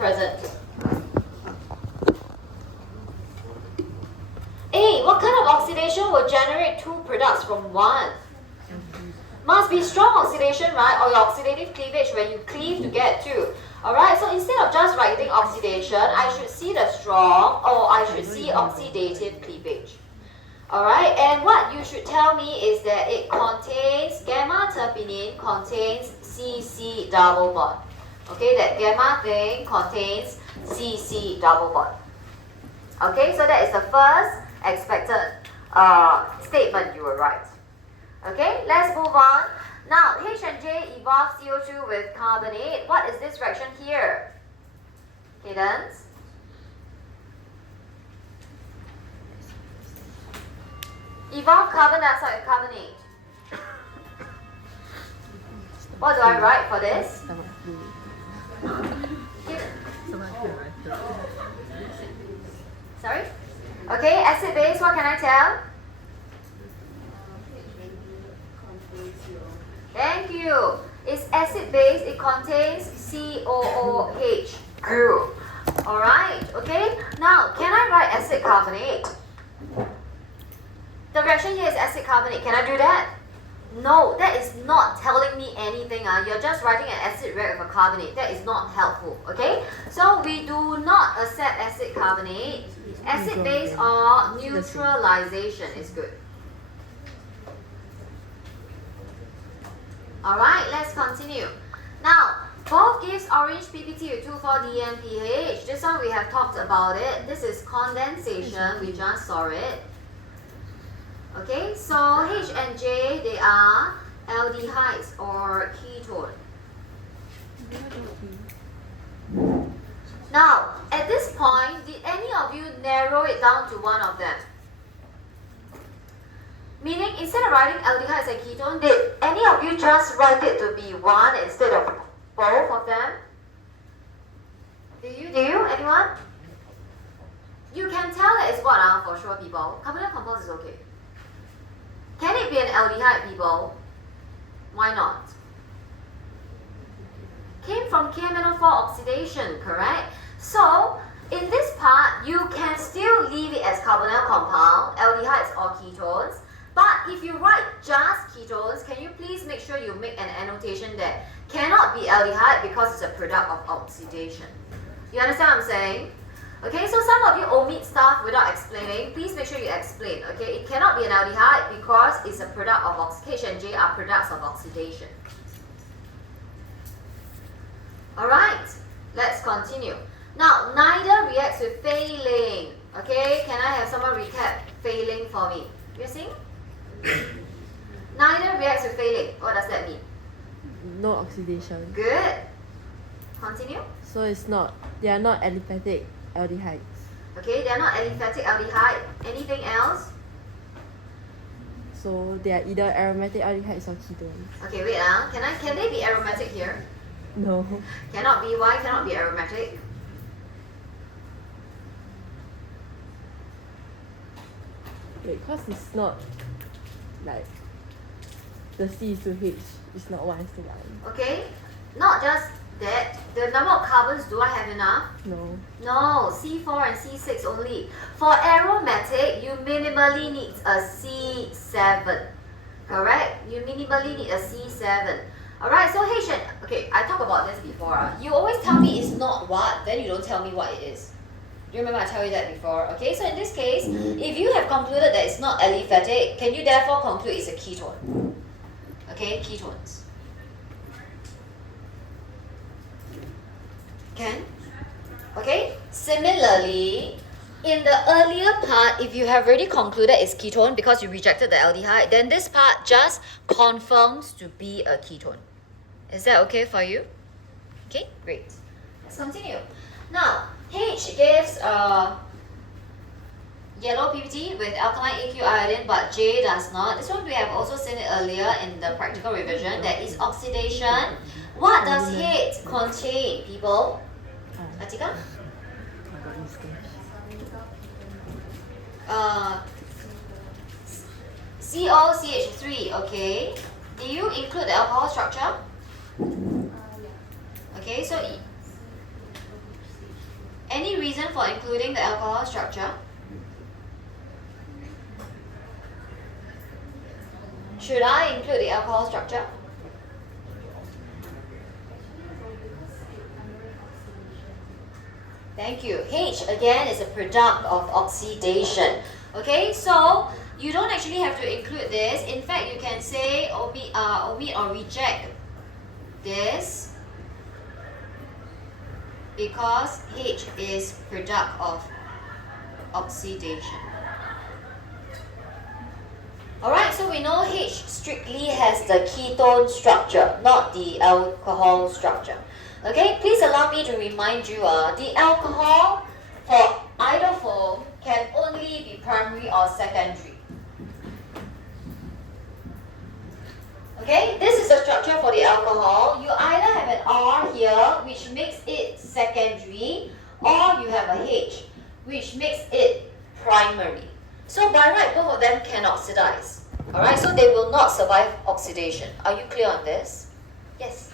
present? A. What kind of oxidation will generate two products from one? Must be strong oxidation, right? Or your oxidative cleavage when you cleave to get two. Alright, so instead of just writing oxidation, I should see the strong or I should see oxidative cleavage. Alright, and what you should tell me is that it contains, gamma terpinene contains CC double bond. Okay, that gamma thing contains CC double bond. Okay, so that is the first expected statement you will write. Okay, let's move on. Now, H and J evolve CO2 with carbonate. What is this reaction here? Cadence? Evolve carbon dioxide with carbonate. What do I write for this? Sorry? Okay, acid base, what can I tell? Thank you. It's acid base, it contains COOH group. Alright, okay? Now, can I write acid carbonate? The reaction here is acid carbonate. Can I do that? No, that is not telling me anything. You're just writing an acid react with a carbonate. That is not helpful, okay? So we do not accept acid carbonate. Acid base or neutralization is good. Alright, let's continue. Now, both gives orange PPT with 2,4-DNPH. This one we have talked about it. This is condensation. We just saw it. Okay, so H and J, they are aldehydes or ketone. Now, at this point, did any of you narrow it down to one of them? Meaning, instead of writing aldehydes and ketone, did any of you just write it to be one instead of both of them? Do you? Anyone? You can tell that it's what for sure, people. Carbonyl compounds is okay. Can it be an aldehyde, people? Why not? Came from KMNO4 oxidation, correct? So, in this part, you can still leave it as carbonyl compound, aldehydes or ketones. But if you write just ketones, can you please make sure you make an annotation that cannot be aldehyde because it's a product of oxidation. You understand what I'm saying? Okay, so some of you omit stuff without explaining. Please make sure you explain. Okay, it cannot be an aldehyde because it's a product of oxidation. J are products of oxidation. Alright, let's continue. Now, neither reacts with failing. Okay, can I have someone recap failing for me? You see? Neither reacts with failing. What does that mean? No oxidation. Good. Continue. So they are not aliphatic aldehydes. Okay, they are not aliphatic aldehyde. Anything else? So they are either aromatic aldehydes or ketones. Okay, wait Can they be aromatic here? No. Cannot be. Why cannot be aromatic? Because it's not like the C is to H, it's not 1:1. Okay, not just that. The number of carbons, do I have enough? No. No, C4 and C6 only. For aromatic, you minimally need a C7. Correct? You minimally need a C7. Alright, so H and... Okay, I talked about this before. You always tell me it's not what, then you don't tell me what it is. Do you remember I told you that before? Okay, so in this case, if you have concluded that it's not aliphatic, can you therefore conclude it's a ketone? Okay, ketones. Can? Okay, similarly, in the earlier part, if you have already concluded it's ketone because you rejected the aldehyde, then this part just confirms to be a ketone. Is that okay for you? Okay, great. Let's continue. Now, H gives yellow PPT with alkaline AQ iodine, but J does not. This one we have also seen it earlier in the practical revision. That is oxidation. What does H contain, people? Atika? COCH3, okay. Do you include the alcohol structure? Okay, so reason for including the alcohol structure? Should I include the alcohol structure? Thank you. H again is a product of oxidation. Okay, so you don't actually have to include this. In fact, you can say omit or reject this because H is product of oxidation. Alright, so we know H strictly has the ketone structure, not the alcohol structure. Okay, please allow me to remind you, the alcohol for either form can only be primary or secondary. Okay, this is the structure for the alcohol. You either have an R here, which makes it secondary, or you have a H, which makes it primary. So by right, both of them can oxidize. Alright, so they will not survive oxidation. Are you clear on this? Yes.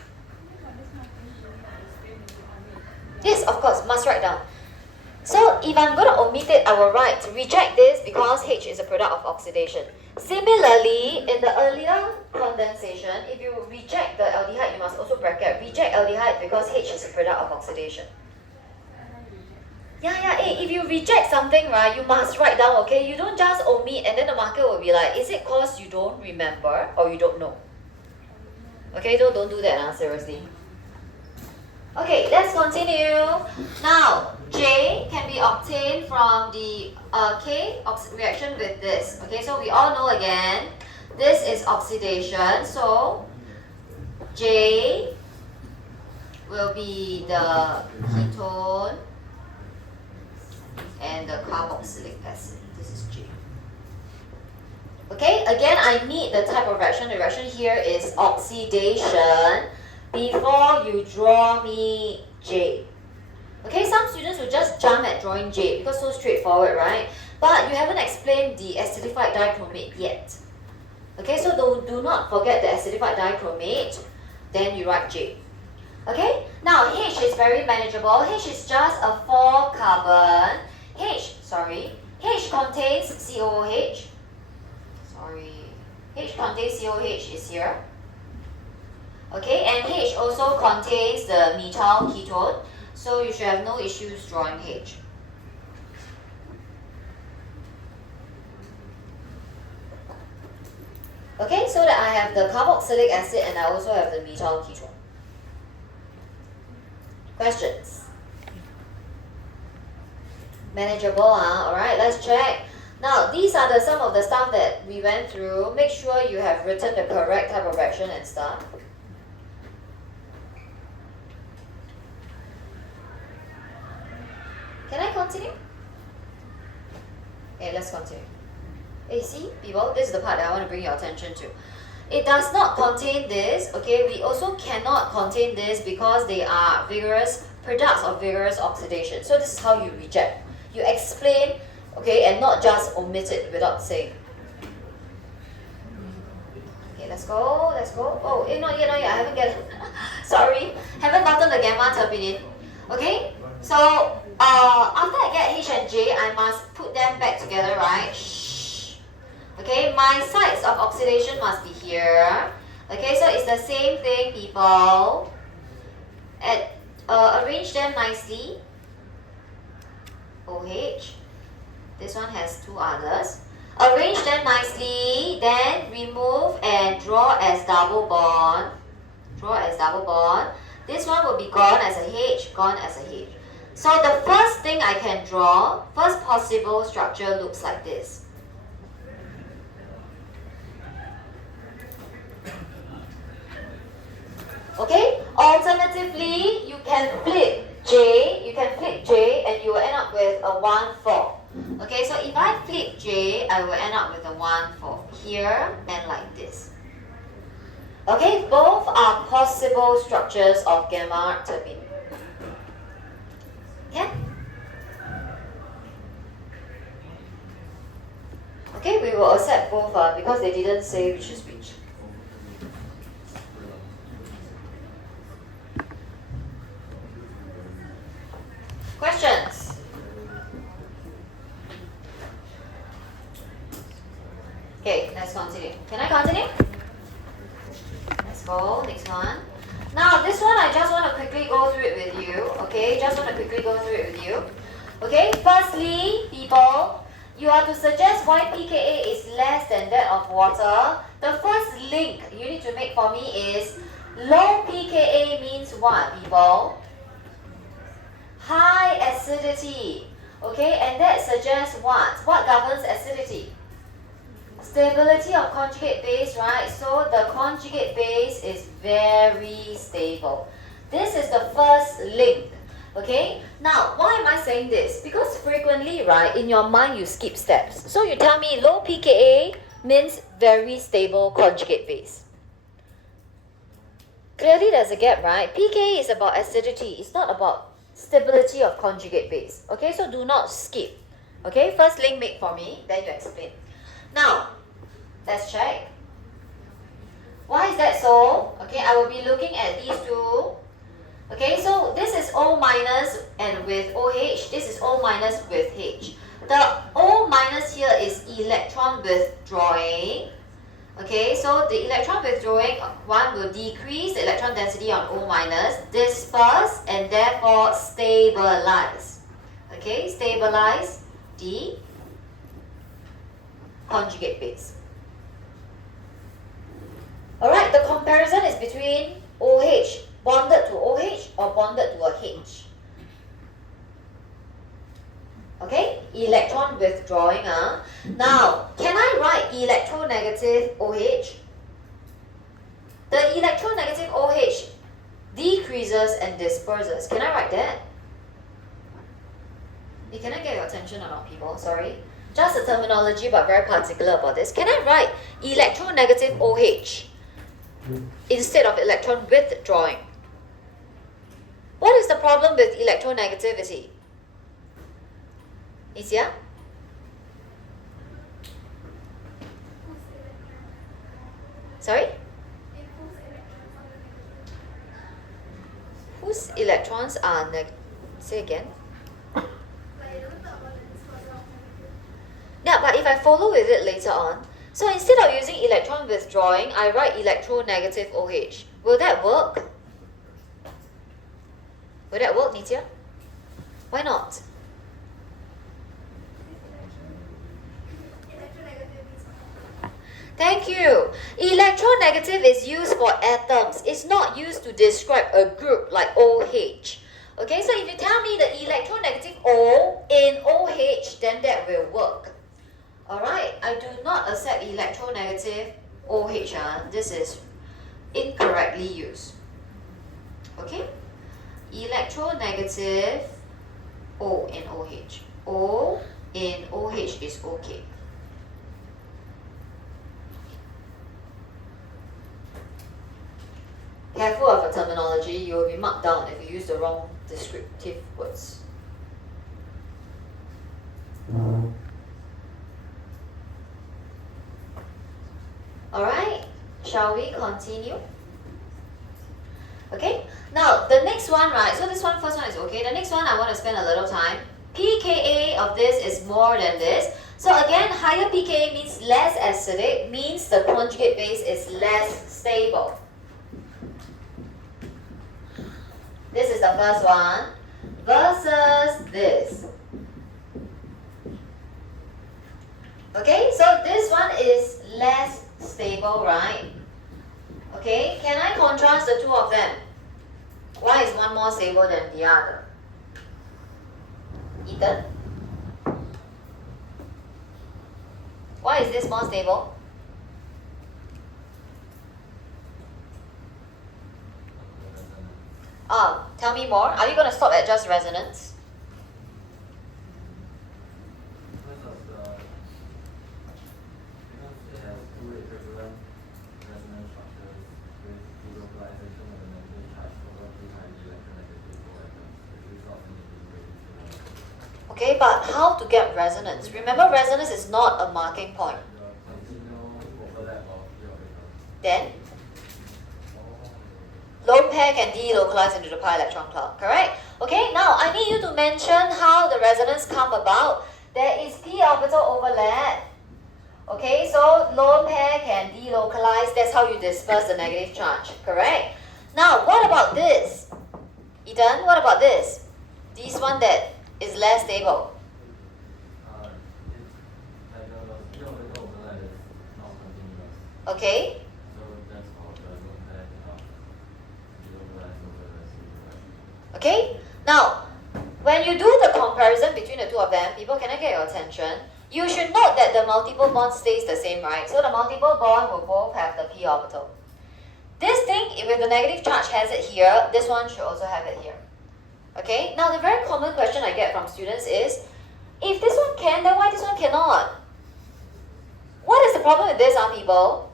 Yes, of course, must write down. So if I'm going to omit it, I will write reject this because H is a product of oxidation. Similarly, in the earlier condensation, if you reject the aldehyde, you must also bracket reject aldehyde because H is a product of oxidation. Hey, if you reject something, right, you must write down, okay? You don't just omit and then the marker will be like, is it cause you don't remember or you don't know? Okay, so don't do that, seriously. Okay, let's continue. Now, J can be obtained from the K reaction with this. Okay, so we all know again, this is oxidation. So, J will be the ketone and the carboxylic acid. This is J. Okay, again, I need the type of reaction. The reaction here is oxidation. Before you draw me J. Okay, some students will just jump at drawing J because so straightforward, right? But you haven't explained the acidified dichromate yet. Okay, so do not forget the acidified dichromate. Then you write J. Okay, now H is very manageable. H is just a 4 carbon. H contains COOH. H contains COOH is here. Okay, and H also contains the methyl ketone, so you should have no issues drawing H. Okay, so that I have the carboxylic acid and I also have the methyl ketone. Questions? Manageable, alright, let's check. Now, these are some of the stuff that we went through. Make sure you have written the correct type of reaction and stuff. Can I continue? Okay, let's continue. Hey, see, people, this is the part that I want to bring your attention to. It does not contain this, okay? We also cannot contain this because they are vigorous products of vigorous oxidation. So this is how you reject. You explain, okay, and not just omit it without saying. Okay, let's go. Oh, not yet, I haven't get it. Sorry, haven't gotten the gamma terpene. Okay, so after I get H and J, I must put them back together, right? Shh. Okay, my sites of oxidation must be here. Okay, so it's the same thing, people. Arrange them nicely. OH. This one has 2 others. Arrange them nicely, then remove and draw as double bond. This one will be gone as a H, gone as a H. So the first thing I can draw, first possible structure looks like this. Okay? Alternatively, you can flip J, and you will end up with a 1,4. Okay, so if I flip J, I will end up with a 1,4 here and like this. Okay, both are possible structures of gamma terpene. Okay? Okay, we will accept both because they didn't say which is which. Questions? Okay, let's continue. Can I continue? Let's go, next one. Now this one I just want to quickly go through it with you. Okay, just want to quickly go through it with you. Okay, firstly, people, you are to suggest why pKa is less than that of water. The first link you need to make for me is low pKa means what, people? High acidity. Okay, and that suggests what? What governs acidity? Stability of conjugate base, right? So the conjugate base is very stable. This is the first link. Okay, now why am I saying this? Because frequently, right, in your mind you skip steps. So you tell me low pKa means very stable conjugate base. Clearly there's a gap, right? pKa is about acidity, it's not about stability of conjugate base. Okay, so do not skip. Okay, first link make for me, then you explain. Now, let's check. Why is that so? Okay, I will be looking at these two. Okay, so this is O minus and with OH. This is O minus with H. The O minus here is electron withdrawing. Okay, so the electron withdrawing one will decrease the electron density on O minus, disperse, and therefore stabilize. Okay, stabilize the conjugate base. Alright, the comparison is between OH bonded to OH or bonded to a H. Okay, electron withdrawing. Now, can I write electronegative OH? The electronegative OH decreases and disperses. Can I write that? Can I get your attention or not, people? Sorry. Just a terminology, but very particular about this. Can I write electronegative OH instead of electron withdrawing? What is the problem with electronegativity? Easier? Sorry? Whose electrons are say again? Yeah, but if I follow with it later on, so instead of using electron withdrawing, I write electronegative OH. Will that work? Will that work, Nitya? Why not? Thank you. Electronegative is used for atoms. It's not used to describe a group like OH. Okay, so if you tell me the electronegative O in OH, then that will work. Alright, I do not accept electronegative OH. This is incorrectly used. Okay? Electronegative O in OH. O in OH is okay. Careful of your terminology, you will be marked down if you use the wrong descriptive words. Alright, shall we continue? Okay, now the next one, right, so this one, first one is okay. The next one I want to spend a little time. pKa of this is more than this. So again, higher pKa means less acidic, means the conjugate base is less stable. This is the first one versus this. Okay, so this one is less stable, right? Okay, can I contrast the two of them? Why is one more stable than the other? Ethan? Why is this more stable? Tell me more. Are you going to stop at just resonance? Okay, but how to get resonance? Remember, resonance is not a marking point. Then? Lone pair can delocalize into the pi electron cloud, correct? Okay, now I need you to mention how the resonance come about. There is p orbital overlap. Okay, so lone pair can delocalize. That's how you disperse the negative charge, correct? Now, what about this? Eden, what about this? This one that is less stable. Okay. Okay, now, when you do the comparison between the two of them, people, can I get your attention? You should note that the multiple bond stays the same, right? So the multiple bond will both have the p orbital. This thing with the negative charge has it here, this one should also have it here. Okay, now the very common question I get from students is, if this one can, then why this one cannot? What is the problem with this, people?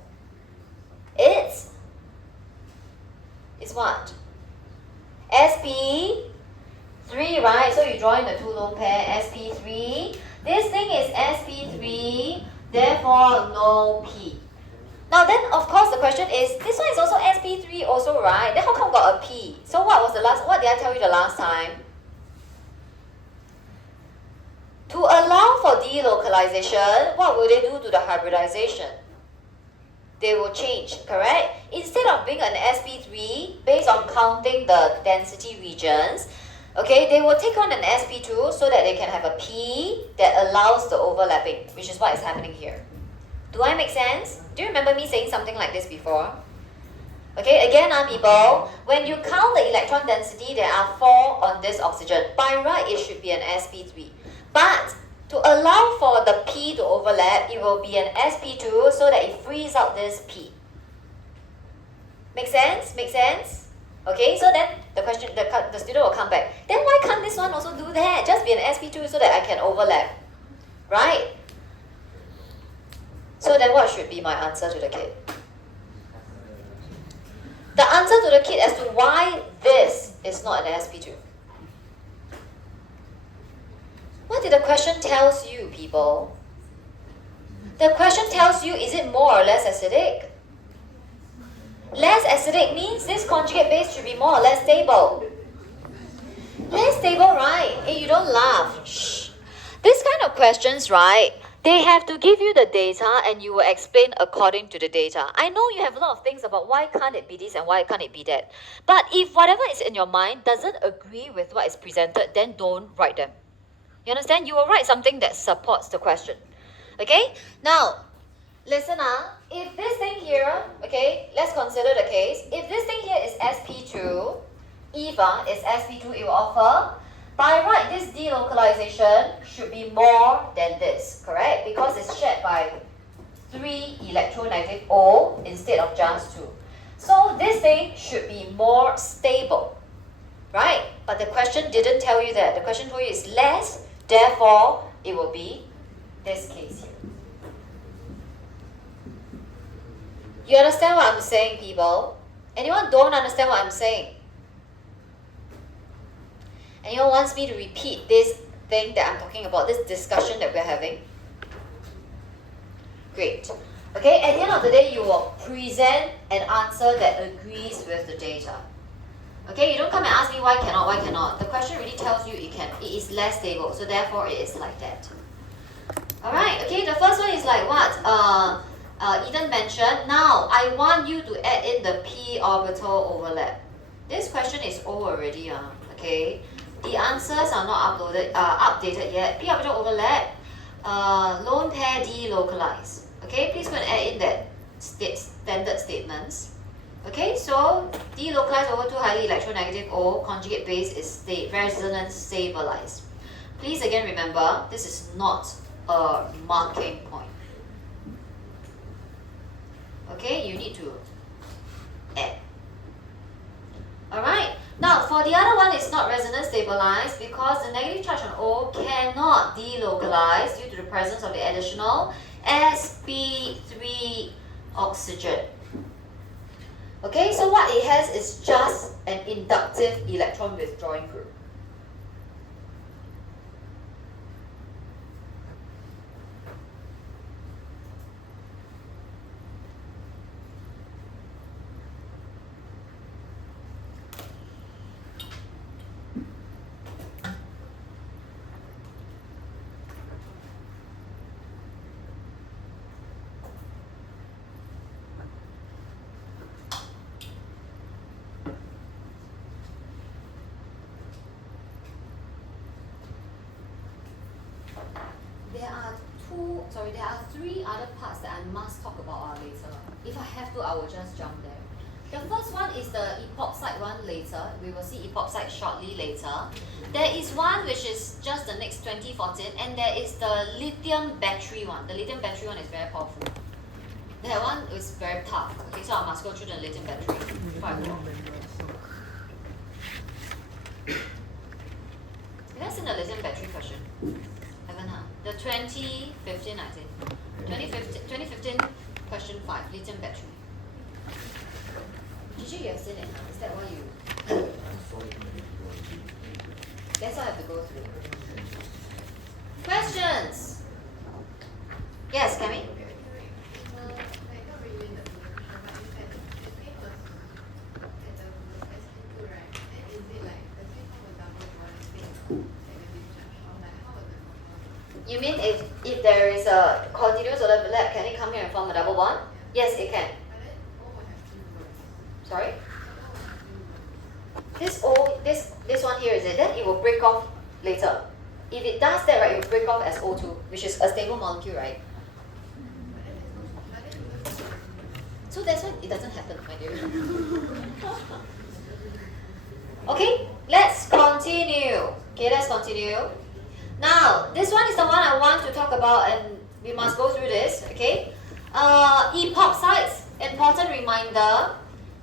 It's what? sp3, right? So you draw in the two lone pair, sp3. This thing is sp3, therefore no p. Now then, of course, the question is, this one is also sp3 also, right? Then how come got a p? So what did I tell you the last time? To allow for delocalization, what will they do to the hybridization? They will change, correct? Instead of being an sp3 based on counting the density regions, okay, they will take on an sp2 so that they can have a p that allows the overlapping, which is what is happening here. Do I make sense? Do you remember me saying something like this before? Okay, again, people, when you count the electron density, there are 4 on this oxygen. By right, it should be an sp3. But to allow for the p to overlap, it will be an sp2 so that it frees out this p. Make sense? Make sense? Okay, so then the student will come back. Then why can't this one also do that? Just be an sp2 so that I can overlap, right? So then what should be my answer to the kid? The answer to the kid as to why this is not an sp2. What did the question tells you, people? The question tells you, is it more or less acidic? Less acidic means this conjugate base should be more or less stable. Less stable, right? Hey, you don't laugh. Shh. This kind of questions, right? They have to give you the data and you will explain according to the data. I know you have a lot of things about why can't it be this and why can't it be that. But if whatever is in your mind doesn't agree with what is presented, then don't write them. You understand? You will write something that supports the question. Okay? Now, listen, if this thing here, okay, let's consider the case. If this thing here is sp2, if is sp2, it will offer, by right, this delocalization should be more than this, correct? Because it's shared by 3 electronegative O instead of just 2. So this thing should be more stable, right? But the question didn't tell you that. The question told you it's less, therefore it will be this case here. You understand what I'm saying, people? Anyone don't understand what I'm saying? Anyone wants me to repeat this thing that I'm talking about, this discussion that we're having? Great. Okay, at the end of the day, you will present an answer that agrees with the data. Okay, you don't come and ask me why cannot. The question really tells you it is less stable, so therefore it is like that. Alright, okay, the first one is like what Eden mentioned. Now, I want you to add in the p orbital overlap. This question is old already, okay? The answers are not updated yet. P orbital overlap, lone pair delocalize. Okay, please go and add in that standard statements. Okay, so delocalize over 2 highly electronegative O, conjugate base is resonance stabilized. Please again remember, this is not a marking point. Okay, you need to add. Alright, now for the other one, it's not resonance stabilized because the negative charge on O cannot delocalize due to the presence of the additional sp3 oxygen. Okay, so what it has is just an inductive electron withdrawing group. there are three other parts that I must talk about later. If I have to, I will just jump there. The first one is the epoxide one later. We will see epoxide shortly later. There is one which is just the next 2014, and there is the lithium battery one. The lithium battery one is very powerful. That one is very tough. Okay, so I must go through the lithium battery before I go. Have I seen the lithium battery question? Haven't, huh? The 2015, I think. 2015 question 5, lithium battery. Gigi, you have seen it, huh? Is that why you... That's what I have to go through. Questions? Yes, Cammy? You mean if there is a continuous overlap, can it come here and form a double bond? Yes, it can. Sorry? This one here, is it? Then it will break off later. If it does that, right, it will break off as O2, which is a stable molecule, right? So that's why it doesn't happen, my dear. Okay, let's continue. Okay, let's continue. Now, this one is the one I want to talk about, and we must go through this, okay? Epoxides, important reminder,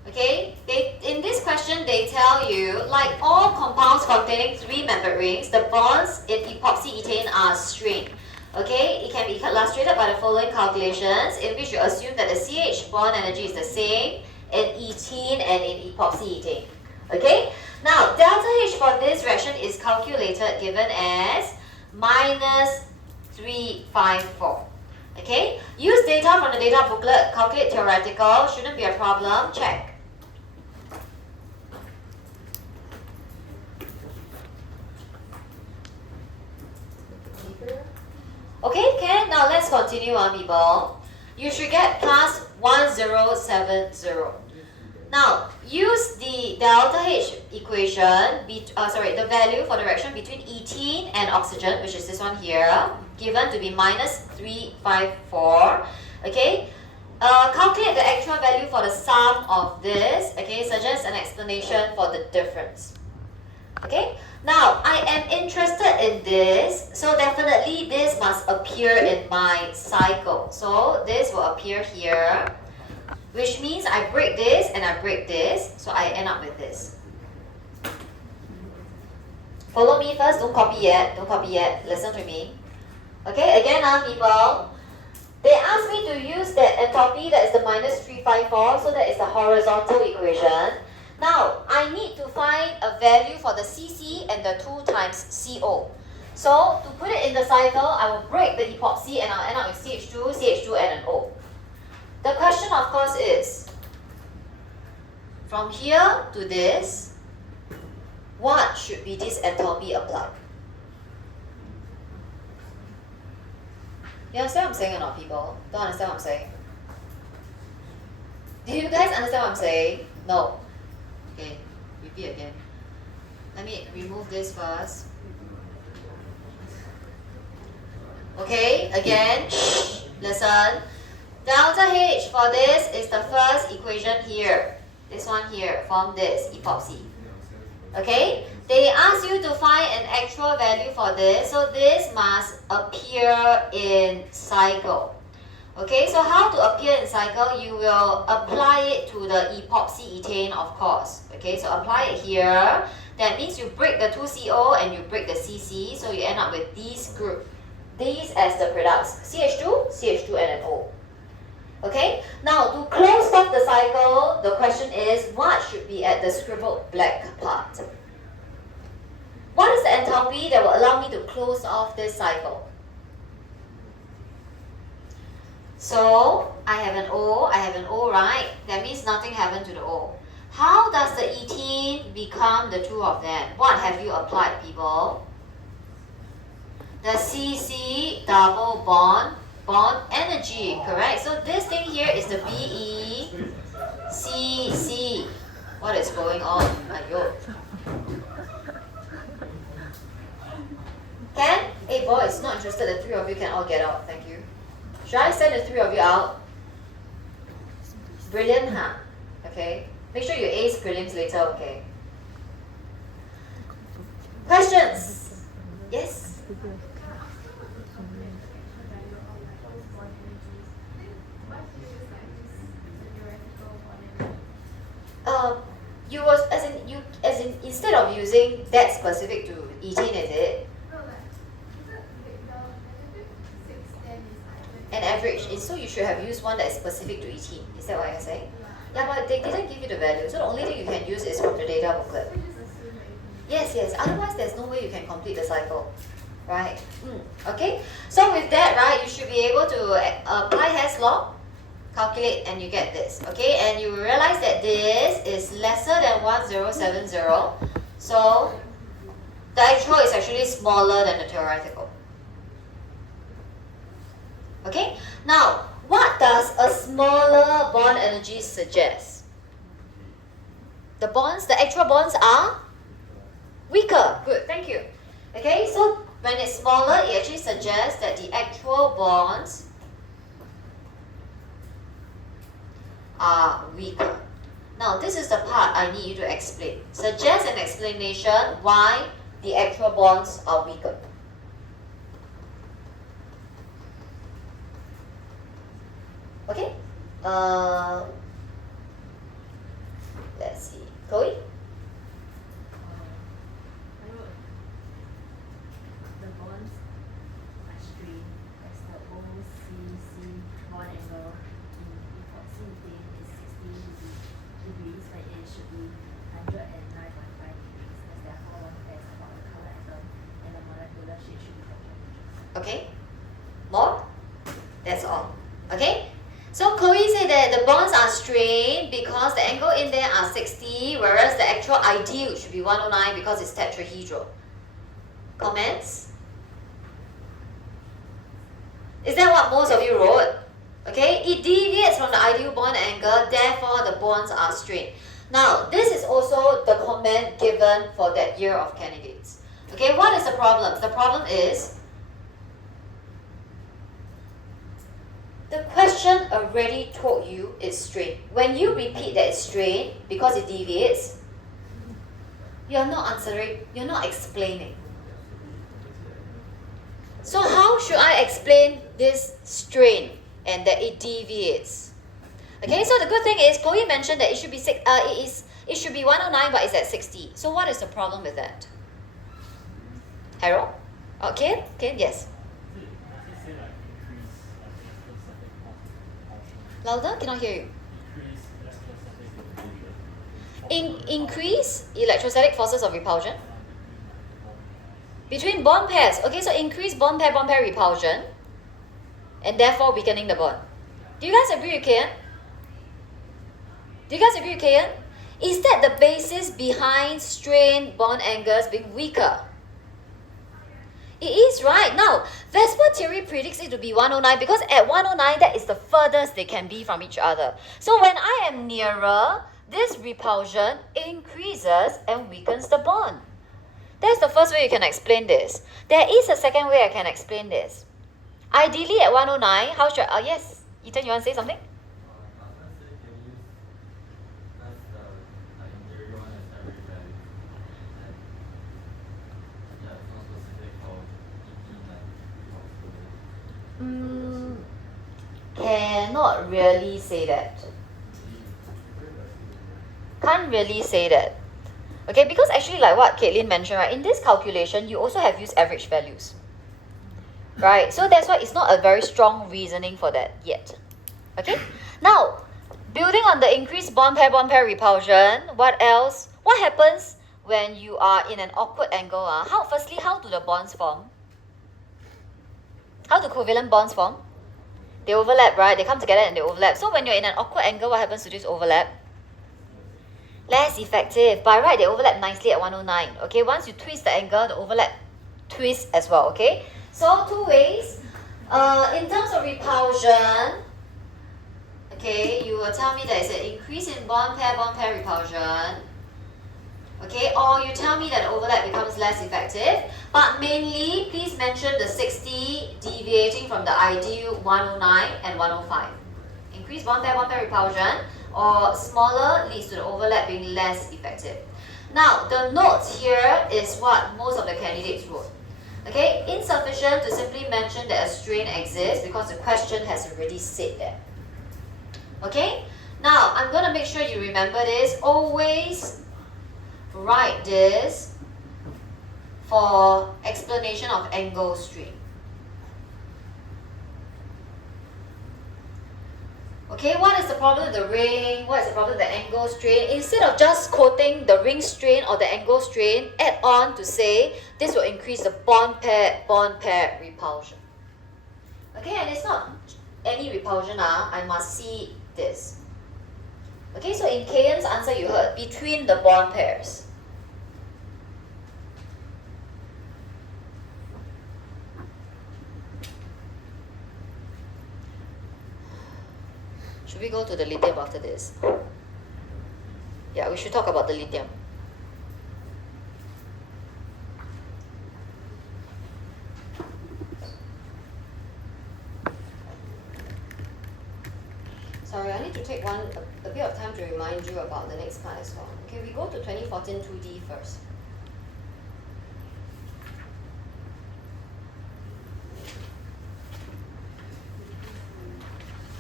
okay? In this question, they tell you, like all compounds containing 3-membered rings, the bonds in epoxy ethane are strained, okay? It can be illustrated by the following calculations, in which you assume that the CH bond energy is the same in ethene and in epoxy ethane, okay? Now, delta H for this reaction is calculated given as minus 354. Okay? Use data from the data booklet, calculate theoretical, shouldn't be a problem, check. Okay, can? Now let's continue on, people. You should get plus 1070. Now, use the delta H equation, the value for the reaction between ethene and oxygen, which is this one here, given to be minus 354. Okay? Calculate the actual value for the sum of this. Okay? Suggest an explanation for the difference. Okay? Now, I am interested in this, so definitely this must appear in my cycle. So, this will appear here, which means I break this and I break this, so I end up with this. Follow me first, don't copy yet, listen to me. Okay, again people, they asked me to use that enthalpy that is the minus 354, so that is the horizontal equation. Now, I need to find a value for the Cc and the 2 times Co. So, to put it in the cycle, I will break the epoxy and I'll end up with CH2, CH2 and an O. The question, of course, is, from here to this, what should be this enthalpy applied? You understand what I'm saying or not, people? Don't understand what I'm saying? Do you guys understand what I'm saying? No. Okay, repeat again. Let me remove this first. Okay, again, listen. Delta H for this is the first equation here. This one here, from this, epoxy. Okay? They ask you to find an actual value for this, so this must appear in cycle. Okay, so how to appear in cycle? You will apply it to the epoxy ethane, of course. Okay, so apply it here. That means you break the 2CO and you break the CC, so you end up with these group. These as the products, CH2, CH2 and an O. Okay, now to close off the cycle, the question is, what should be at the scribbled black part? What is the enthalpy that will allow me to close off this cycle? So, I have an O, right? That means nothing happened to the O. How does the ethene become the two of them? What have you applied, people? The CC double bond energy, correct? So this thing here is the BeCC. What is going on? Ayo. Can? Hey boys, not interested. The three of you can all get out. Thank you. Should I send the three of you out? Brilliant, huh? Okay. Make sure you ace prelims later, okay? Questions? Yes? You was as in instead of using that specific to ethene, is it? An average. So you should have used one that is specific to ethene. Is that what you're saying? Yeah, but they didn't give you the value. So the only thing you can use is from the data booklet. Yes, yes. Otherwise, there's no way you can complete the cycle. Right? Okay. So with that, right, you should be able to apply Hess law, calculate, and you get this. Okay, and you realize that this is lesser than 1070. So the actual is actually smaller than the theoretical. Okay. Now, what does a smaller bond energy suggest? The actual bonds are weaker. Good, thank you. Okay, so when it's smaller, it actually suggests that the actual bonds are weaker. Now, this is the part I need you to explain. Suggest an explanation why the actual bonds are weaker. Okay? Let's see. Chloe? I wrote the bonds are strained as the OCC bond angle in epoxy is 60 degrees, but it should be 109.5 degrees, as therefore one pairs about the color atom and the molecular shape should be proportional. Okay? More? That's all. Okay? So Chloe said that the bonds are strained because the angle in there are 60, whereas the actual ideal should be 109 because it's tetrahedral. Comments? Is that what most of you wrote? Okay, it deviates from the ideal bond angle, therefore the bonds are strained. Now, this is also the comment given for that year of candidates. Okay, what is the problem? The problem is the question already told you it's strained. When you repeat that it's strained because it deviates, you're not answering, you're not explaining. So how should I explain this strain and that it deviates? Okay, so the good thing is Chloe mentioned that it should be it should be 109 but it's at 60. So what is the problem with that? Harold? Okay, yes. Louder? Cannot hear you. Increase electrostatic forces of repulsion between bond pairs. Okay, so increase bond pair repulsion and therefore weakening the bond. Do you guys agree with Kayan? Is that the basis behind strain bond angles being weaker? It is, right? Now, Vesper theory predicts it to be 109 because at 109, that is the furthest they can be from each other. So when I am nearer, this repulsion increases and weakens the bond. That's the first way you can explain this. There is a second way I can explain this. Ideally at 109, how should I... yes, Ethan, you want to say something? Cannot really say that. Can't really say that. Okay, because actually like what Caitlin mentioned, right, in this calculation, you also have used average values. Right, so that's why it's not a very strong reasoning for that yet. Okay, now, building on the increased bond pair repulsion, what else? What happens when you are in an awkward angle? Firstly, how do the bonds form? How do covalent bonds form? They overlap, right? They come together and they overlap. So when you're in an awkward angle, what happens to this overlap? Less effective. By right, they overlap nicely at 109. Okay, once you twist the angle, the overlap twists as well. Okay, so two ways. In terms of repulsion, okay, you will tell me that it's an increase in bond pair repulsion. Okay, or you tell me that overlap becomes less effective, but mainly please mention the 60 deviating from the ideal 109 and 105. Increased bond pair repulsion or smaller leads to the overlap being less effective. Now, the notes here is what most of the candidates wrote. Okay, insufficient to simply mention that a strain exists because the question has already said that. Okay, now I'm going to make sure you remember this. Always write this for explanation of angle strain. Okay, what is the problem with the ring? What is the problem with the angle strain? Instead of just quoting the ring strain or the angle strain, add on to say this will increase the bond pair repulsion. Okay, and it's not any repulsion, I must see this. Okay, so in Kayan's answer you heard between the bond pairs. Should we go to the lithium after this? Yeah, we should talk about the lithium. Sorry, I need to take a bit of time to remind you about the next part as well. Okay, we go to 2014 2D first.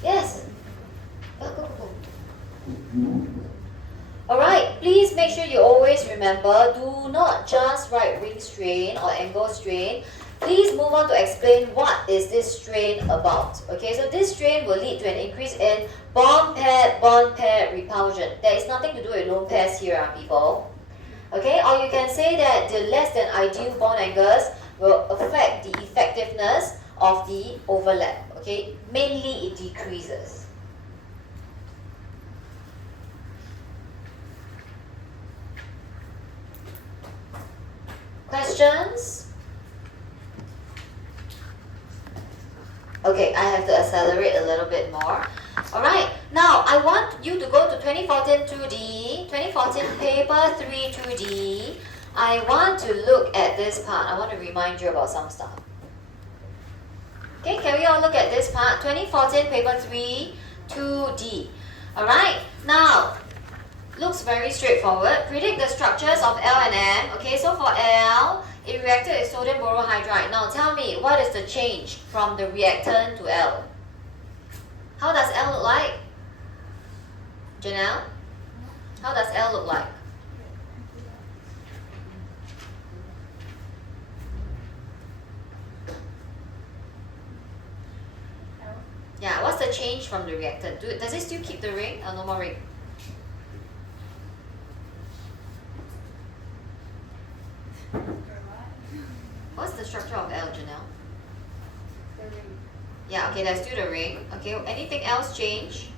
Yes. Go. Alright, please make sure you always remember, do not just write ring strain or angle strain. Please move on to explain what is this strain about. Okay, so this strain will lead to an increase in bond pair repulsion. There is nothing to do with lone pairs here, people. Okay, or you can say that the less than ideal bond angles will affect the effectiveness of the overlap. Okay, mainly it decreases. Questions? Okay, I have to accelerate a little bit more. Alright, now I want you to go to 2014 2D, 2014 paper 3 2D. I want to look at this part. I want to remind you about some stuff. Okay, can we all look at this part? 2014 paper 3 2D. Alright, now looks very straightforward. Predict the structures of L and M. Okay, so for L, it reacted with sodium borohydride. Now tell me, what is the change from the reactant to L? How does L look like? Janelle? How does L look like? Yeah, what's the change from the reactant? Does it still keep the ring or no more ring? What's the structure of L, Janelle? The ring. Yeah, okay, there's still the ring. Okay, anything else change?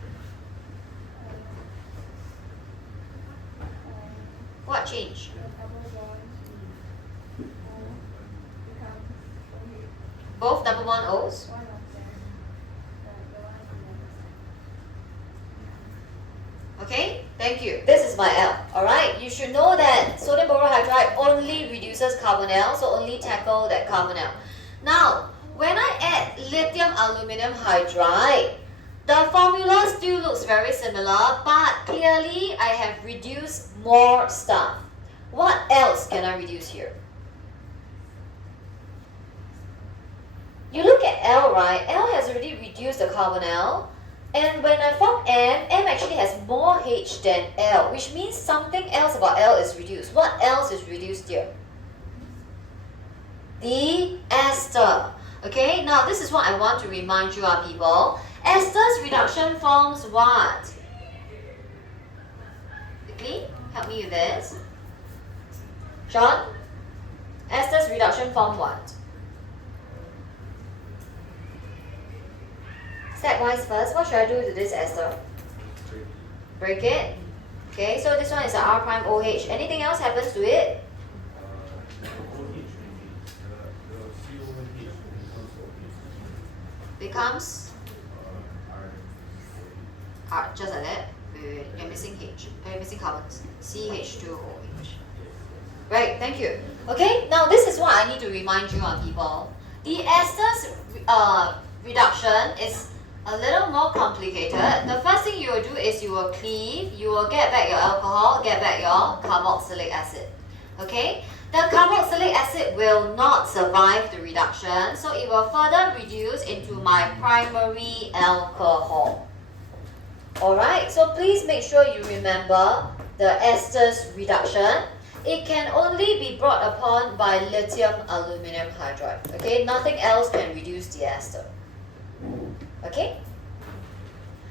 What change? The double bond becomes only Both double bond O's? one of them. The one on the other side. Okay, thank you. This is my L. Alright, you should know that sodium borohydride only reduces carbonyl, so only tackle that carbonyl. Now, when I add lithium aluminum hydride, the formula still looks very similar, but clearly I have reduced more stuff. What else can I reduce here? You look at L, right? L has already reduced the carbonyl. And when I form M, M actually has more H than L, which means something else about L is reduced. What else is reduced here? The ester. Okay, now this is what I want to remind you, people. Ester's reduction forms what? Quickly, help me with this. John? Ester's reduction form what? Stepwise first, what should I do to this ester? Break it. Okay, so this one is a R prime OH. Anything else happens to it? Becomes R, just like that. Wait, you're missing H. You're missing carbons. CH2OH. Great, thank you. Okay, now this is what I need to remind you on, people. The esters reduction is a little more complicated. The first thing you will do is you will cleave, you will get back your alcohol, get back your carboxylic acid. Okay? The carboxylic acid will not survive the reduction, so it will further reduce into my primary alcohol. Alright, so please make sure you remember the esters reduction. It can only be brought upon by lithium aluminum hydride. Okay, nothing else can reduce the ester. Okay?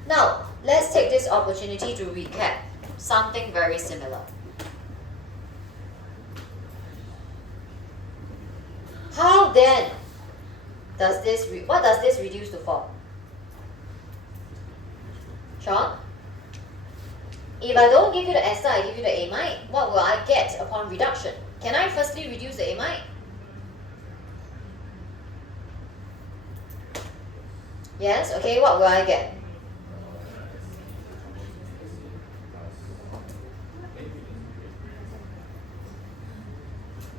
Now, let's take this opportunity to recap something very similar. How then does this, what does this reduce to form? Sean? If I don't give you the ester, I give you the amide, what will I get upon reduction? Can I firstly reduce the amide? Yes, okay, what will I get?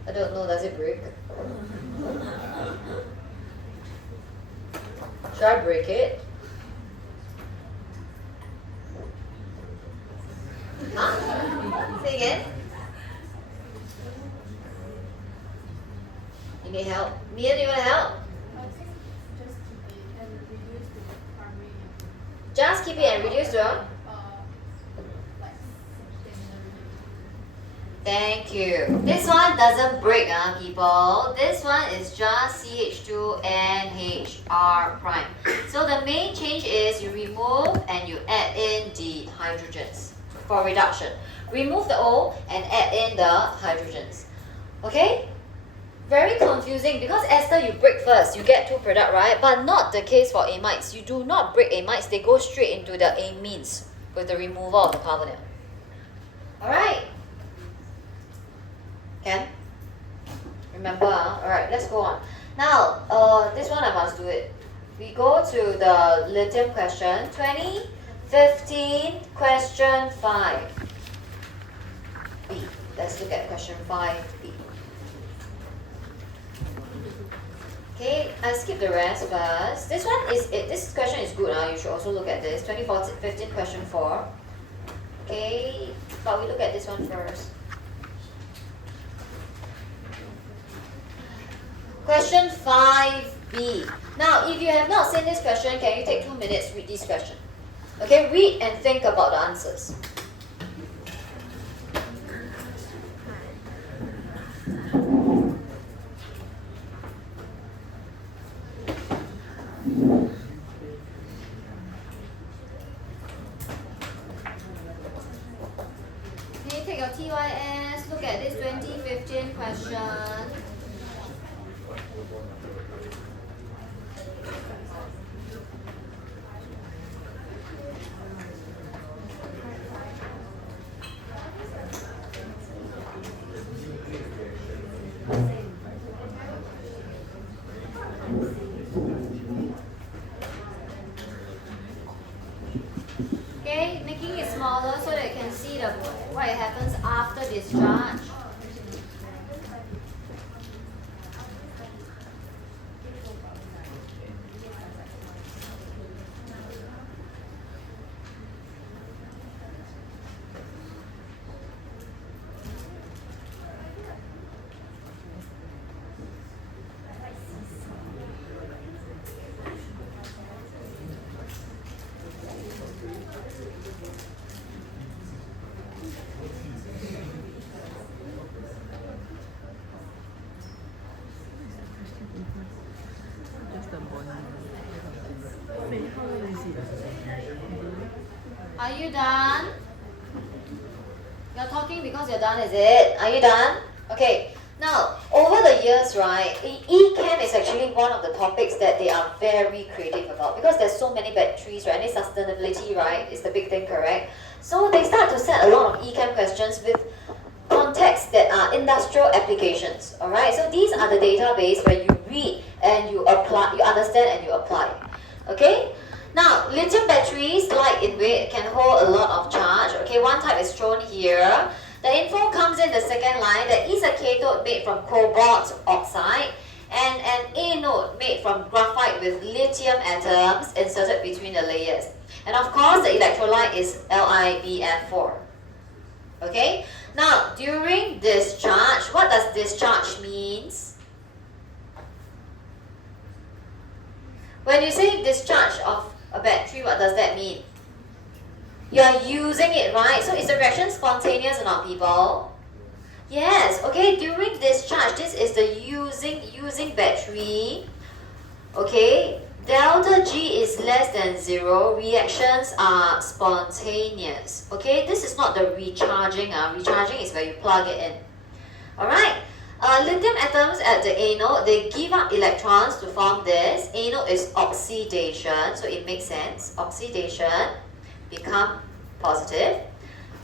I don't know, does it break? Should I break it? Huh? Say again? You need help? Mia, do you want to help? Just keep it and reduce to? Thank you. This one doesn't break, people. This one is just CH2NHR prime. So the main change is you remove and you add in the hydrogens for reduction. Remove the O and add in the hydrogens. Okay? Very confusing because ester you break first, you get two products, right? But not the case for amides. You do not break amides, they go straight into the amines with the removal of the carbonyl. Alright? Can? Remember, alright, let's go on. Now, this one I must do it. We go to the lithium question, 2015, question 5. B. Let's look at question 5B. Okay, I skip the rest first. This one is it. This question is good. You should also look at this. 2015, question 4. Okay, but we look at this one first. Question 5B. Now, if you have not seen this question, can you take 2 minutes, read this question? Okay, read and think about the answers. Okay, take your TYS, look at this 2015 question. Okay, making it smaller so that you can see what happens after discharge. Are you done? You're talking because you're done, is it? Are you done? Okay. Now, over the years, right, chem is actually one of the topics that they are very creative about because there's so many batteries, right? And sustainability, right, is the big thing, correct? So they start to set a lot of chem questions with contexts that are industrial applications. Alright, so these are the database where you read and you apply, you understand and you apply. Okay? Now, lithium batteries, light in weight, can hold a lot of charge. Okay, one type is shown here. The info comes in the second line. There is a cathode made from cobalt oxide and an anode made from graphite with lithium atoms inserted between the layers. And of course, the electrolyte is LiBn4. Okay? Now, during discharge, what does discharge means? When you say discharge of a battery, what does that mean? You are using it, right? So is the reaction spontaneous or not, people? Yes, okay, during discharge, this is the using battery. Okay, delta G is less than 0. Reactions are spontaneous. Okay, this is not the recharging. Recharging is where you plug it in. Alright, lithium atoms at the anode, they give up electrons to form this. Anode is oxidation, so it makes sense. Oxidation become positive.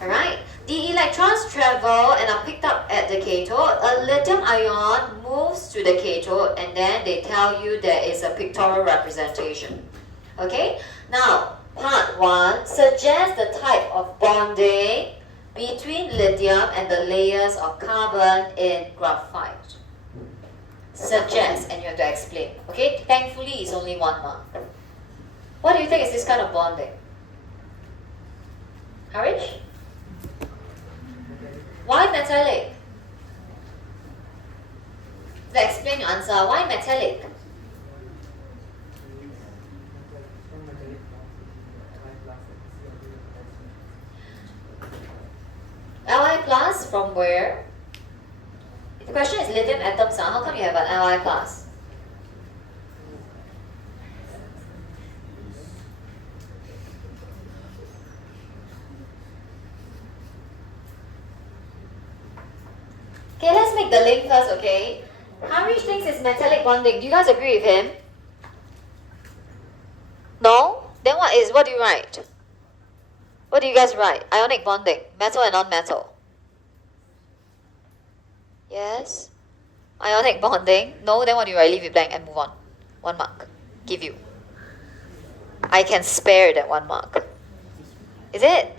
Alright, the electrons travel and are picked up at the cathode. A lithium ion moves to the cathode and then they tell you there is a pictorial representation. Okay, now part 1 suggests the type of bonding between lithium and the layers of carbon in graphite. Suggest, and you have to explain. Okay, thankfully it's only 1 mark. What do you think is this kind of bonding? Harish? Why metallic? Explain your answer. Why metallic? Li plus from where? The question is lithium atoms. How come you have an Li plus? Okay, let's make the link first, okay? Harish thinks it's metallic bonding. Do you guys agree with him? No? Then what do you write? What do you guys write? Ionic bonding. Metal and non-metal. Yes? Ionic bonding. No? Then what do you write? Leave it blank and move on. 1 mark. Give you. I can spare that 1 mark. Is it?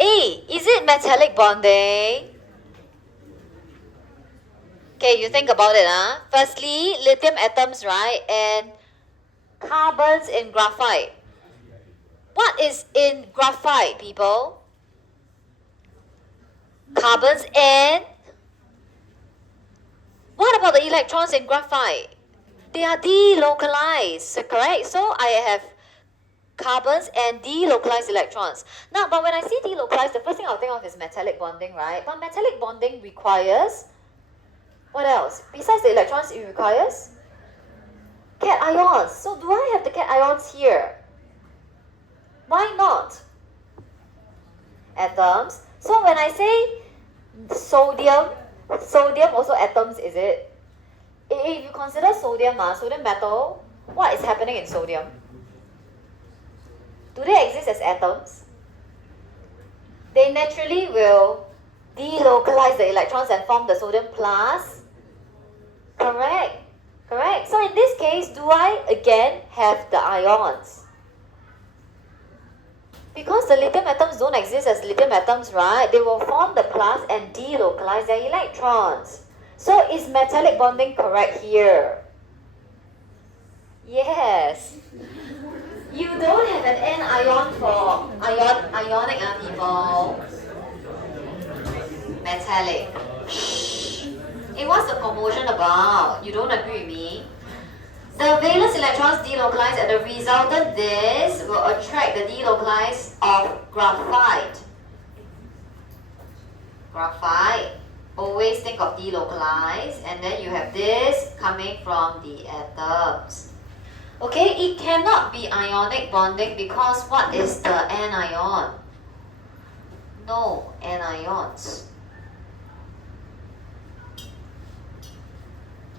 A. Is it metallic bonding? Okay, you think about it. Firstly, lithium atoms, right? And carbons in graphite. What is in graphite, people? Carbons and... What about the electrons in graphite? They are delocalized, correct? So I have carbons and delocalized electrons. Now, but when I see delocalized, the first thing I'll think of is metallic bonding, right? But metallic bonding requires... What else? Besides the electrons, it requires cations. So do I have the cations here? Why not? Atoms. So when I say sodium also atoms, is it? If you consider sodium metal, what is happening in sodium? Do they exist as atoms? They naturally will delocalize the electrons and form the sodium plus. Correct. Correct. So in this case, do I again have the ions? Because the lithium atoms don't exist as lithium atoms, right? They will form the plus and delocalize their electrons. So is metallic bonding correct here? Yes. You don't have an anion for ionic, people. Metallic. Shh. Hey, what's the commotion about? You don't agree with me? The valence electrons delocalize and the resultant this will attract the delocalized of graphite. Graphite. Always think of delocalized, and then you have this coming from the atoms. Okay, it cannot be ionic bonding because what is the anion? No anions.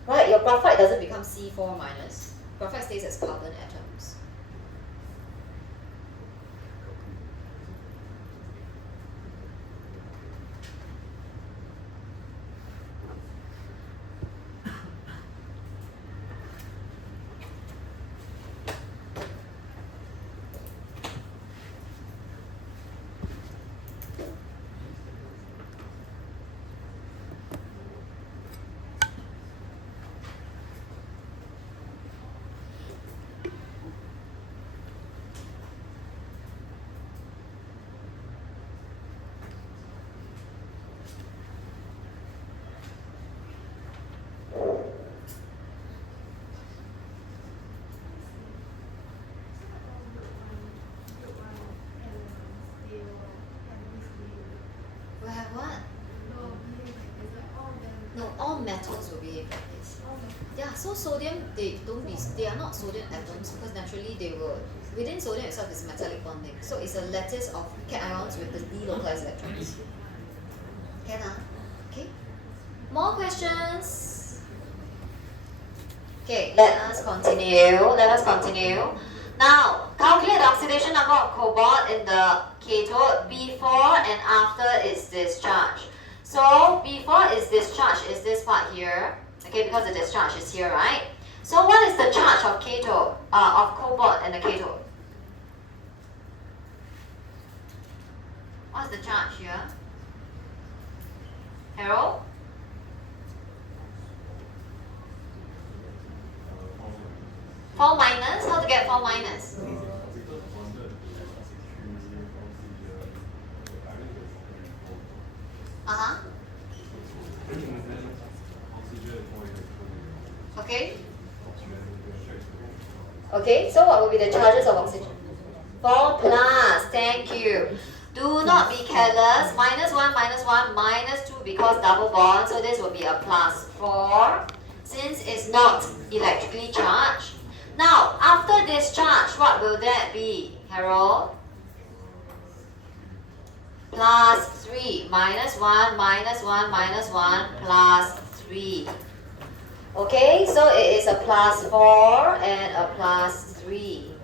Right, your graphite doesn't become C4 minus. Graphite stays as carbon atoms. metals will behave like this. Yeah, so sodium, they are not sodium atoms because naturally they will, within sodium itself is metallic bonding. So it's a lattice of cations with the delocalized electrons. Can okay? More questions? Okay, let us continue. Now, calculate the oxidation number of cobalt in the cathode before and after its discharge. So, before its discharge is this part here. Okay, because the discharge is here, right? So, what is the charge of of cobalt in the cathode? What's the charge here? Harold? Four minus? How to get 4 minus? Uh-huh. Okay. Okay, so what will be the charges of oxygen? 4 plus, thank you. Do not be careless. Minus 1, minus 2 because double bond, so this will be a plus 4 since it's not electrically charged. Now, after discharge, what will that be, Harold? Plus 3, minus 1, plus 3. Okay, so it is a plus 4 and a plus 3.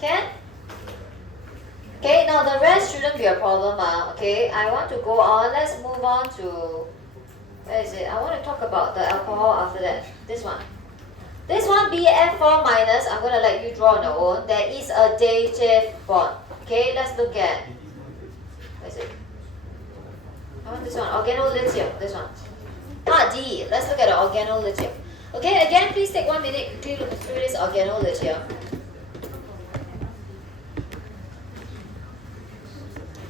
Can? Okay, now the rest shouldn't be a problem. Okay, I want to go on. Let's move on to, where is it? I want to talk about the alcohol after that. This one. This one, BF4 minus, I'm going to let you draw on your own. There is a dative bond. Okay, let's look at, where is it? I want this one, organolithium, this one. Part D, let's look at the organolithium. Okay, again, please take 1 minute, quickly look through this organolithium.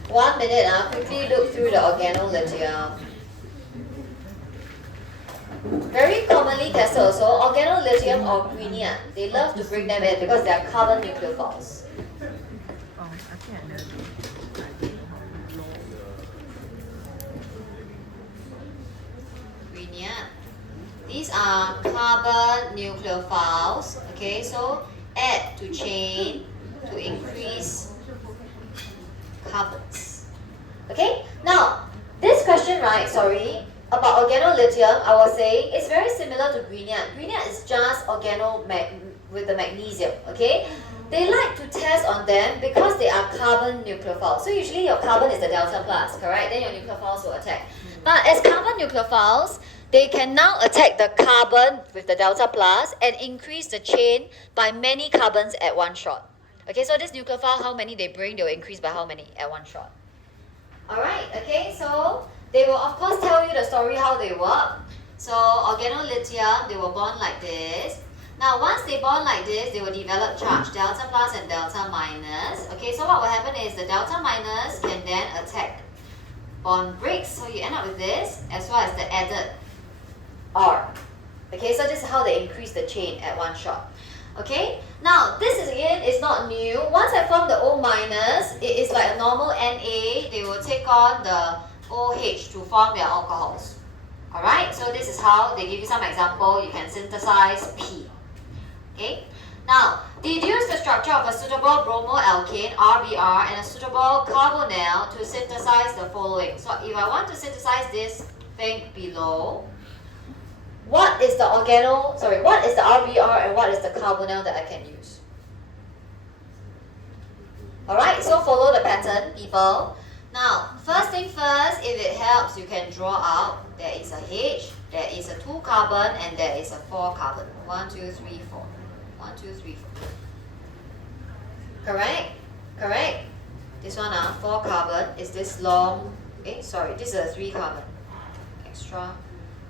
1 minute, quickly look through the organolithium. Very commonly tested also, organolithium or greenium. They love to bring them in because they are carbon nucleophiles. Greenium. These are carbon nucleophiles. Okay, so add to chain to increase carbons. Okay, now this question, right, about organolithium, I was saying it's very similar to greenium. Greenium is just with the magnesium, okay? They like to test on them because they are carbon nucleophiles. So usually your carbon is the delta plus, correct? Then your nucleophiles will attack. But as carbon nucleophiles, they can now attack the carbon with the delta plus and increase the chain by many carbons at one shot. Okay, so this nucleophile, how many they bring, they will increase by how many at one shot. Alright, okay, so they will of course tell you the story how they work. So organolithium, they will bond like this. Now once they bond like this, they will develop charge, delta plus and delta minus. Okay, so what will happen is the delta minus can then attack bond breaks. So you end up with this as well as the added R. Okay, so this is how they increase the chain at one shot. Okay, now this is again is not new. Once I form the O minus, it is like a normal Na. They will take on the OH to form their alcohols. Alright, so this is how they give you some example. You can synthesize P. Okay, now deduce the structure of a suitable bromoalkane RBr and a suitable carbonyl to synthesize the following. So if I want to synthesize this, think below. What is the RBr and what is the carbonyl that I can use? Alright, so follow the pattern, people. Now, first thing first, if it helps, you can draw out. There is a H, there is a 2 carbon, and there is a 4 carbon. 1, 2, 3, 4. 1, 2, 3, 4. Correct? Correct? This one, 4 carbon is this long, this is a 3 carbon. Extra.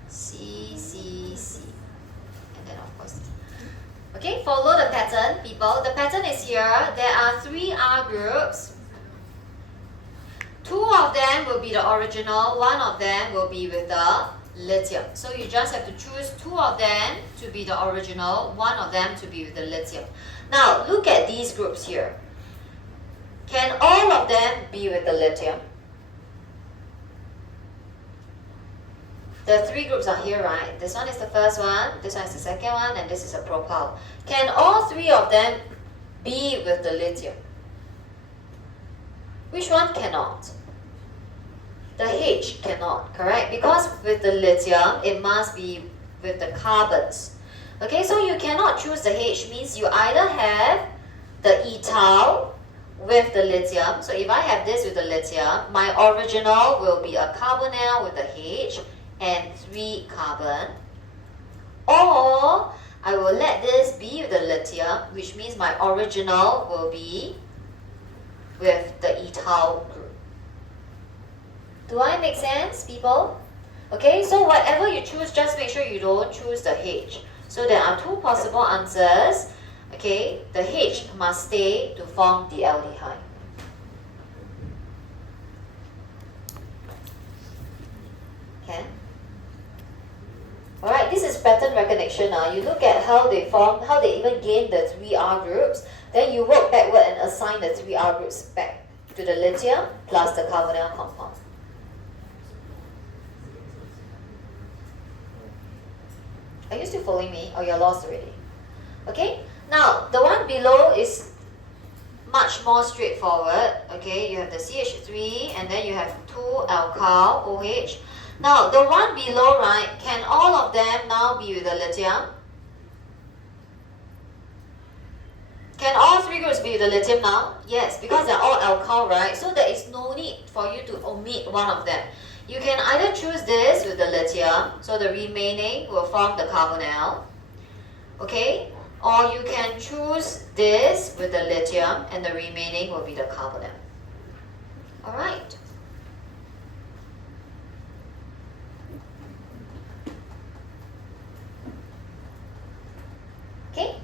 C, C, C. And then of course. Okay, follow the pattern, people. The pattern is here. There are 3 R groups. 2 of them will be the original, 1 of them will be with the lithium. So you just have to choose 2 of them to be the original, 1 of them to be with the lithium. Now, look at these groups here. Can all of them be with the lithium? The three groups are here, right? This one is the first one, this one is the second one, and this is a propyl. Can all three of them be with the lithium? Which one cannot? The H cannot, correct? Because with the lithium, it must be with the carbons. Okay, so you cannot choose the H, means you either have the ethyl with the lithium. So if I have this with the lithium, my original will be a carbonyl with the H and 3 carbon. Or I will let this be with the lithium, which means my original will be with the ethyl group. Do I make sense, people? Okay, so whatever you choose, just make sure you don't choose the H. So there are two possible answers. Okay, the H must stay to form the aldehyde. Okay. Alright, this is pattern recognition. You look at how they form, how they even gain the 3R groups. Then you work backward and assign the 3R groups back to the lithium plus the carbonyl compound. Are you still following me or you're lost already? Okay, now the one below is much more straightforward. Okay, you have the CH3 and then you have 2 alkyl OH. Now the one below, right, can all of them now be with the lithium? Can all three groups be with the lithium now? Yes, because they're all alkyl, right? So there is no need for you to omit one of them. You can either choose this with the lithium, so the remaining will form the carbonyl, okay? Or you can choose this with the lithium and the remaining will be the carbonyl. Alright. Okay?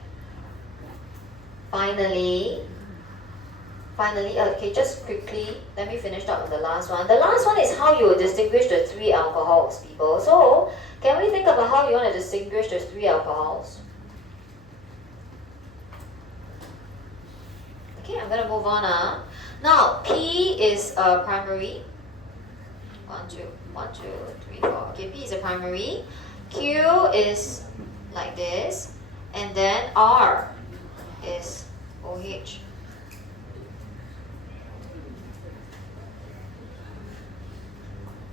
Finally, okay, just quickly, let me finish up with the last one. The last one is how you will distinguish the 3 alcohols, people. So, can we think about how you want to distinguish the 3 alcohols? Okay, I'm going to move on. Now, P is a primary. 1, 2, 3, 4. Okay, P is a primary. Q is like this. And then R is OH.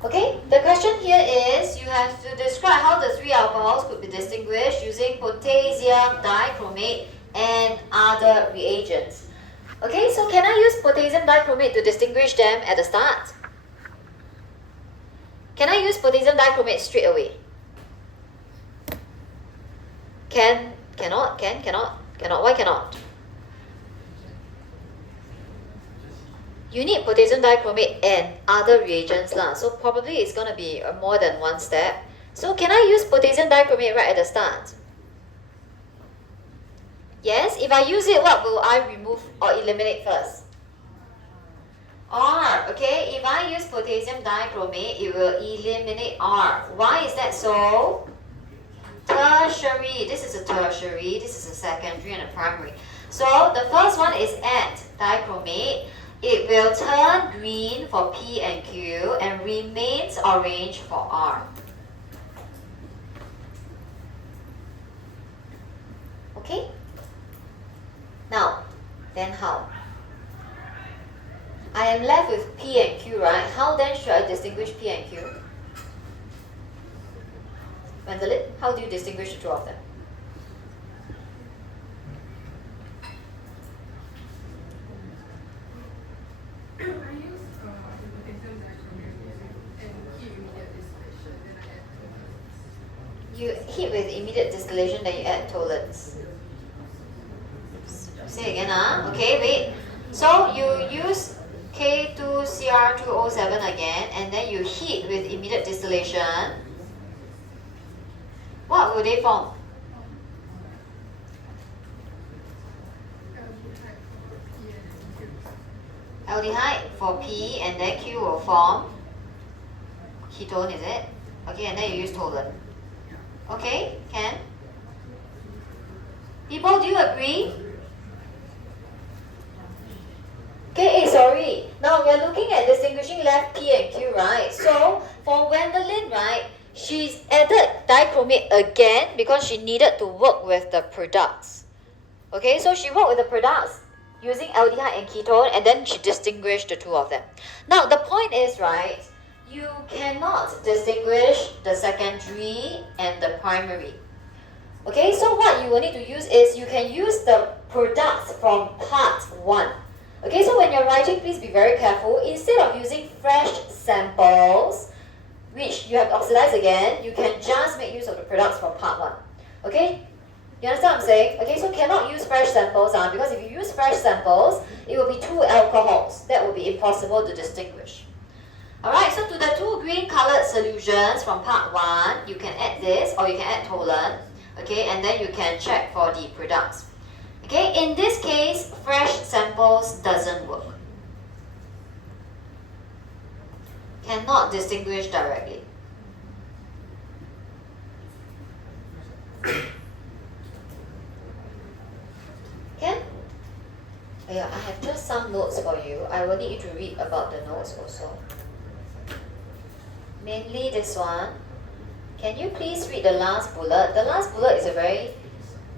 Okay, the question here is you have to describe how the 3 alcohols could be distinguished using potassium dichromate and other reagents. Okay, so can I use potassium dichromate to distinguish them at the start? Can I use potassium dichromate straight away? Cannot. Why cannot? You need potassium dichromate and other reagents lah. So probably it's going to be more than one step. So can I use potassium dichromate right at the start? Yes, if I use it, what will I remove or eliminate first? R, okay, if I use potassium dichromate, it will eliminate R. Why is that so? Tertiary, this is a tertiary, this is a secondary and a primary. So the first one is add dichromate. It will turn green for P and Q and remains orange for R. Okay? Now, then how? I am left with P and Q, right? How then should I distinguish P and Q? Wendelin, how do you distinguish the two of them? I use potassium dichromate and heat immediate distillation, then I add tolerates. You heat with immediate distillation, then you add tolerates. Say again, okay, wait. So you use K2Cr2O7 again, and then you heat with immediate distillation. What will they form? Aldehyde for P, and then Q will form ketone, is it? Okay, and then you use toluene. Okay, can? People, do you agree? Okay, sorry. Now we are looking at distinguishing left P and Q, right? So for Wendelin, right, She's added dichromate again because she needed to work with the products. Okay, so she worked with the products using aldehyde and ketone, and then she distinguished the two of them. Now, the point is, right, you cannot distinguish the secondary and the primary. Okay, so what you will need to use is you can use the products from part 1. Okay, so when you're writing, please be very careful. Instead of using fresh samples, which you have to oxidize again, you can just make use of the products from part 1. Okay? You understand what I'm saying? Okay, so cannot use fresh samples because if you use fresh samples, it will be 2 alcohols. That will be impossible to distinguish. Alright, so to the 2 green colored solutions from part 1, you can add this or you can add toluene. Okay, and then you can check for the products. Okay, in this case, fresh samples doesn't work. Cannot distinguish directly. Can? Yeah, I have just some notes for you. I will need you to read about the notes also. Mainly this one. Can you please read the last bullet? The last bullet is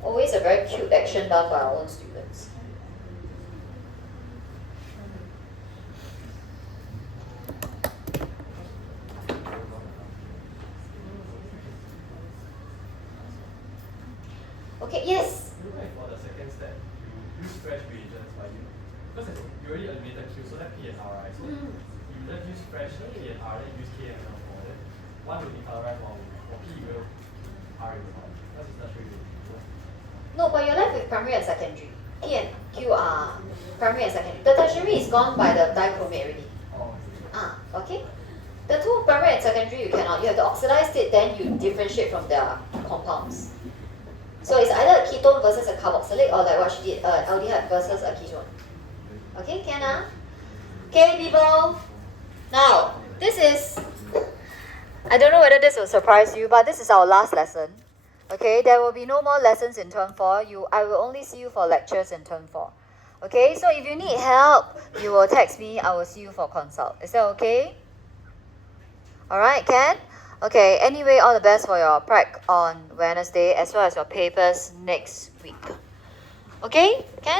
always a very cute action done by our own students. Okay, yes. For the second step, you use fresh reagents, but because you already eliminated Q, so that P and R, right? So you just use fresh P and R, then use K and L for it. One will be colorized, one will be for P will R will not. That is tertiary. No, but you're left with primary and secondary. P and Q are primary and secondary. The tertiary is gone by the dichromate already. Oh, Okay? The 2 primary and secondary you cannot. You have to oxidize it, then you differentiate from their compounds. So it's either a ketone versus a carboxylate or like what she did, aldehyde versus a ketone. Okay, can? Okay, people. Now, this is, I don't know whether this will surprise you, but this is our last lesson. Okay, there will be no more lessons in term 4. I will only see you for lectures in term 4. Okay, so if you need help, you will text me. I will see you for consult. Is that okay? Alright, can? Okay, anyway, all the best for your prac on Wednesday as well as your papers next week. Okay, can?